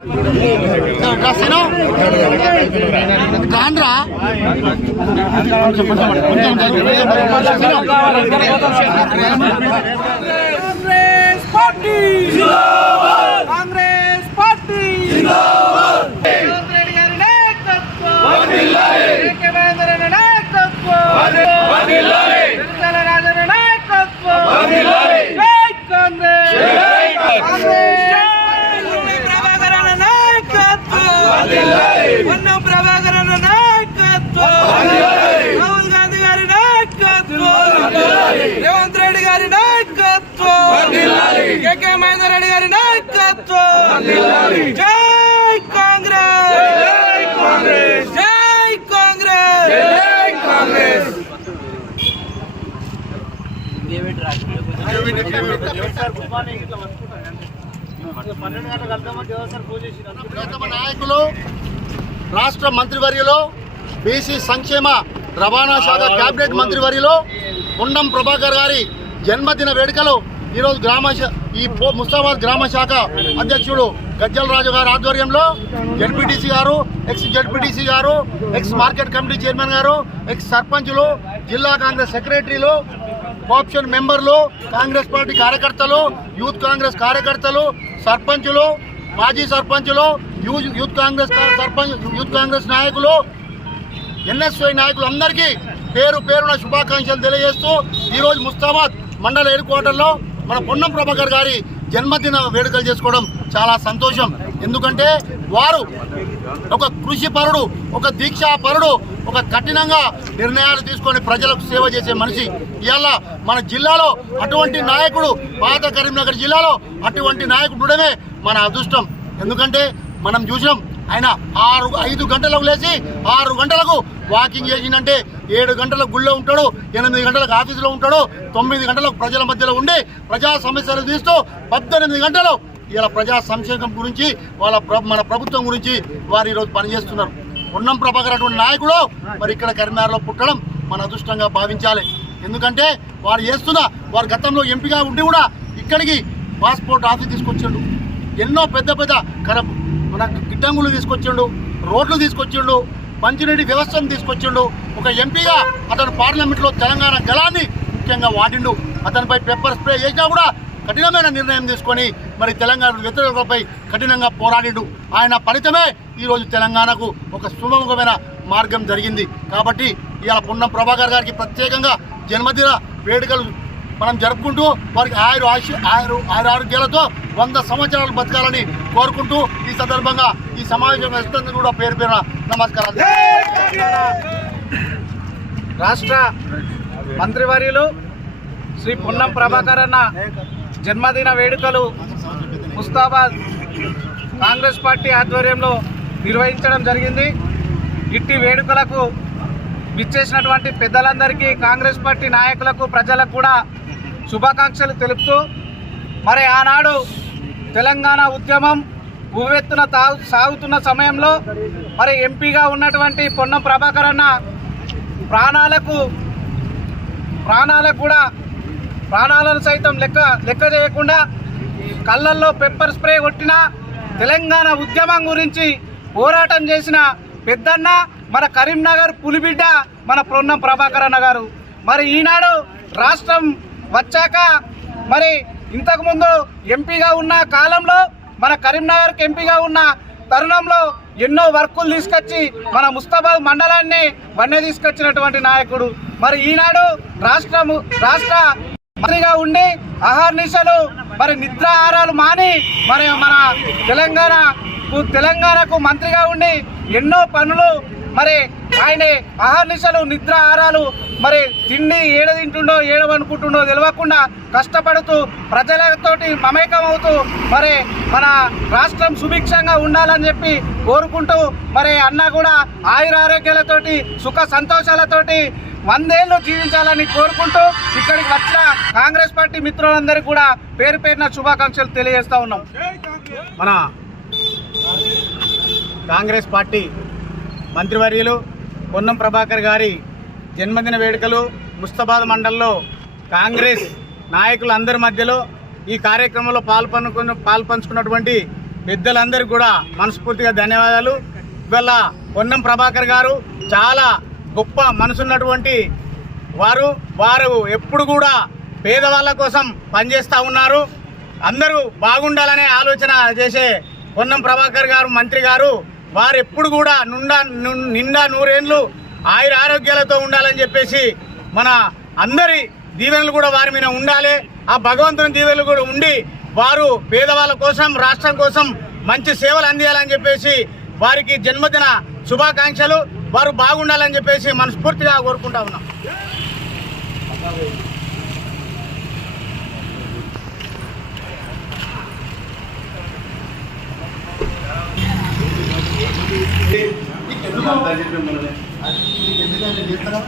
డ్రెస్సీను కాండ్రా? కొంచెం కొంచెం కొంచెం కాంగ్రెస్ పార్టీ కాంగ్రెస్ పార్టీ రేవంత్ రెడ్డి గారి నాయకత్వం కేకే మహేందర్ రెడ్డి నాయకత్వం వెంకటల రాజన్న నాయకత్వం జై కాంగ్రెస్ కాంగ్రెస్ ప్రభాకర్ అన్న నాయకత్వం పొన్నం ప్రభాకర్ అన్న నాయకత్వం రాహుల్ గాంధీ గారి నాయకత్వం రేవంత్ రెడ్డి గారి నాయకత్వం కేకే మహేందర్ రెడ్డి గారి నాయకత్వం. జై కాంగ్రెస్. జై కాంగ్రెస్. జై కాంగ్రెస్. జై కాంగ్రెస్ ప్రియతమ నాయకులు రాష్ట్ర మంత్రివర్యులు బీసీ సంక్షేమ రవాణా శాఖ కేబినెట్ మంత్రివర్యులు పొన్నం ప్రభాకర్ గారి జన్మదిన వేడుకలు ఈరోజు గ్రామ శా- ఈ ముస్తాబాద్ గ్రామ శాఖ అధ్యక్షుడు గజ్జల రాజు గారి ఆధ్వర్యంలో జడ్పీటీసీ గారు ఎక్స్ జడ్పీటీసీ గారు ఎక్స్ మార్కెట్ కమిటీ చైర్మన్ గారు ఎక్స్ సర్పంచులు జిల్లా కాంగ్రెస్ సెక్రటరీలు కోఆప్షన్ మెంబర్లు కాంగ్రెస్ పార్టీ కార్యకర్తలు యూత్ కాంగ్రెస్ కార్యకర్తలు సర్పంచులు మాజీ సర్పంచులు youth youth Congress sarpanch youth Congress నాయకులు ఎన్ఎస్ఐ నాయకులు అందరికీ పేరు పేరున శుభాకాంక్షలు తెలియజేస్తూ ఈరోజు ముస్తాబాద్ మండల హెడ్ క్వార్టర్లో మన పొన్నం ప్రభాకర్ గారి జన్మదిన వేడుకలు చేసుకోవడం చాలా సంతోషం. ఎందుకంటే వారు ఒక కృషి పరుడు ఒక దీక్షా పరుడు ఒక కఠినంగా నిర్ణయాలు తీసుకొని ప్రజలకు సేవ చేసే మనిషి. ఇవాళ మన జిల్లాలో అటువంటి నాయకుడు పాత కరీంనగర్ జిల్లాలో అటువంటి నాయకుడు ఉండడమే మన అదృష్టం. ఎందుకంటే మనం చూసాం ఆయన ఆరు ఐదు గంటలకు లేచి ఆరు గంటలకు వాకింగ్ చేసిందంటే ఏడు గంటలకు గుళ్ళో ఉంటాడు ఎనిమిది గంటలకు ఆఫీసులో ఉంటాడు తొమ్మిది గంటలకు ప్రజల మధ్యలో ఉండి ప్రజా సమస్యలు తీస్తూ పద్దెనిమిది గంటలు ఇలా ప్రజా సంక్షేమం గురించి వాళ్ళ మన ప్రభుత్వం గురించి వారు ఈరోజు పనిచేస్తున్నారు. ఉన్నం ప్రభాకర్ అటువంటి నాయకుడు మరి ఇక్కడ కరీంనగర్లో పుట్టడం మన అదృష్టంగా భావించాలి. ఎందుకంటే వారు చేస్తున్న వారు గతంలో ఎంపీగా ఉండి కూడా ఇక్కడికి పాస్పోర్ట్ ఆఫీస్ తీసుకొచ్చిండు. ఎన్నో పెద్ద పెద్ద కర గిడ్డంగులు తీసుకొచ్చిండు రోడ్లు తీసుకొచ్చిండు మంచినీటి వ్యవస్థను తీసుకొచ్చిండు. ఒక ఎంపీగా అతను పార్లమెంట్లో తెలంగాణ గళాన్ని ముఖ్యంగా వాడిండు. అతనిపై పెప్పర్ స్ప్రే చేసినా కూడా కఠినమైన నిర్ణయం తీసుకొని మరి తెలంగాణ వ్యతిరేకలపై కఠినంగా పోరాడిండు. ఆయన ఫలితమే ఈరోజు తెలంగాణకు ఒక సుమముఖమైన మార్గం జరిగింది. కాబట్టి ఇవాళ పున్నం ప్రభాకర్ గారికి ప్రత్యేకంగా జన్మదిన వేడుకలు మనం జరుపుకుంటూ వారికి ఆయురు ఆశ ఆయురు ఆయుర ఆరోగ్యాలతో వంద సంవత్సరాలు బతకాలని కోరుకుంటూ ఈ సందర్భంగా ఈ సమావేశం ఇస్తుంది కూడా పేరు పేరున నమస్కారాలు. రాష్ట్ర మంత్రివర్యులు శ్రీ పొన్నం ప్రభాకర్ అన్న జన్మదిన వేడుకలు ముస్తాబాద్ కాంగ్రెస్ పార్టీ ఆధ్వర్యంలో నిర్వహించడం జరిగింది. ఇట్టి వేడుకలకు విచ్చేసినటువంటి పెద్దలందరికీ కాంగ్రెస్ పార్టీ నాయకులకు ప్రజలకు కూడా శుభాకాంక్షలు తెలుపుతూ మరి ఆనాడు తెలంగాణ ఉద్యమం ఉవ్వెత్తున తాగు సాగుతున్న సమయంలో మరి ఎంపీగా ఉన్నటువంటి పొన్నం ప్రభాకర్ అన్న ప్రాణాలకు ప్రాణాలకు కూడా ప్రాణాలను సైతం లెక్క లెక్క చేయకుండా కళ్ళల్లో పెప్పర్ స్ప్రే కొట్టిన తెలంగాణ ఉద్యమం గురించి పోరాటం చేసిన పెద్దన్న మన కరీంనగర్ పులిబిడ్డ మన పొన్నం ప్రభాకర్ అన్న గారు. మరి ఈనాడు రాష్ట్రం వచ్చాక మరి ఇంతకుముందు ఎంపీగా ఉన్న కాలంలో మన కరీంనగర్కి ఎంపీగా ఉన్న తరుణంలో ఎన్నో వర్కులు తీసుకొచ్చి మన ముస్తాబాద్ మండలాన్ని వన్నె తీసుకొచ్చినటువంటి నాయకుడు. మరి ఈనాడు రాష్ట్రము రాష్ట్ర మంత్రిగా ఉండి అహర్నిశలు మరి నిద్రాహారాలు మాని మరి మన తెలంగాణ తెలంగాణకు మంత్రిగా ఉండి ఎన్నో పనులు మరి ఆయన అహర్నిశలు నిద్రాహారాలు మరి తిండి ఏడ తింటుండో ఏడవనుకుంటుండో తెలియకుండా కష్టపడుతూ ప్రజలతోటి మమేకం అవుతూ మరి మన రాష్ట్రం సుభిక్షంగా ఉండాలని చెప్పి కోరుకుంటూ మరి అన్న కూడా ఆయుర ఆరోగ్యాలతోటి సుఖ సంతోషాలతోటి వందేళ్ళు జీవించాలని కోరుకుంటూ ఇక్కడికి వచ్చిన కాంగ్రెస్ పార్టీ మిత్రులందరికీ కూడా పేరు పేరున శుభాకాంక్షలు తెలియజేస్తా ఉన్నాం. మన కాంగ్రెస్ పార్టీ మంత్రివర్యులు పొన్నం ప్రభాకర్ గారి జన్మదిన వేడుకలు ముస్తాబాద్ మండల్లో కాంగ్రెస్ నాయకులందరి మధ్యలో ఈ కార్యక్రమంలో పాల్పంచుకున్న పాల్పంచుకున్నటువంటి పెద్దలందరికీ కూడా మనస్ఫూర్తిగా ధన్యవాదాలు. ఇవాళ పొన్నం ప్రభాకర్ గారు చాలా గొప్ప మనసున్నటువంటి వారు. వారు ఎప్పుడు కూడా పేదవాళ్ళ కోసం పనిచేస్తూ ఉన్నారు. అందరూ బాగుండాలనే ఆలోచన చేసే పొన్నం ప్రభాకర్ గారు మంత్రి గారు వారు ఎప్పుడు కూడా నుండా నిండా నూరేండ్లు ఆయుర ఆరోగ్యాలతో ఉండాలని చెప్పేసి మన అందరి దీవెనలు కూడా వారి మీద ఉండాలి. ఆ భగవంతుని దీవెనలు కూడా ఉండి వారు పేదవాళ్ళ కోసం రాష్ట్రం కోసం మంచి సేవలు అందియాలని చెప్పేసి వారికి జన్మదిన శుభాకాంక్షలు. వారు బాగుండాలని చెప్పేసి మనస్ఫూర్తిగా కోరుకుంటా ఉన్నాం. ఎందుకంటే చేస్తారా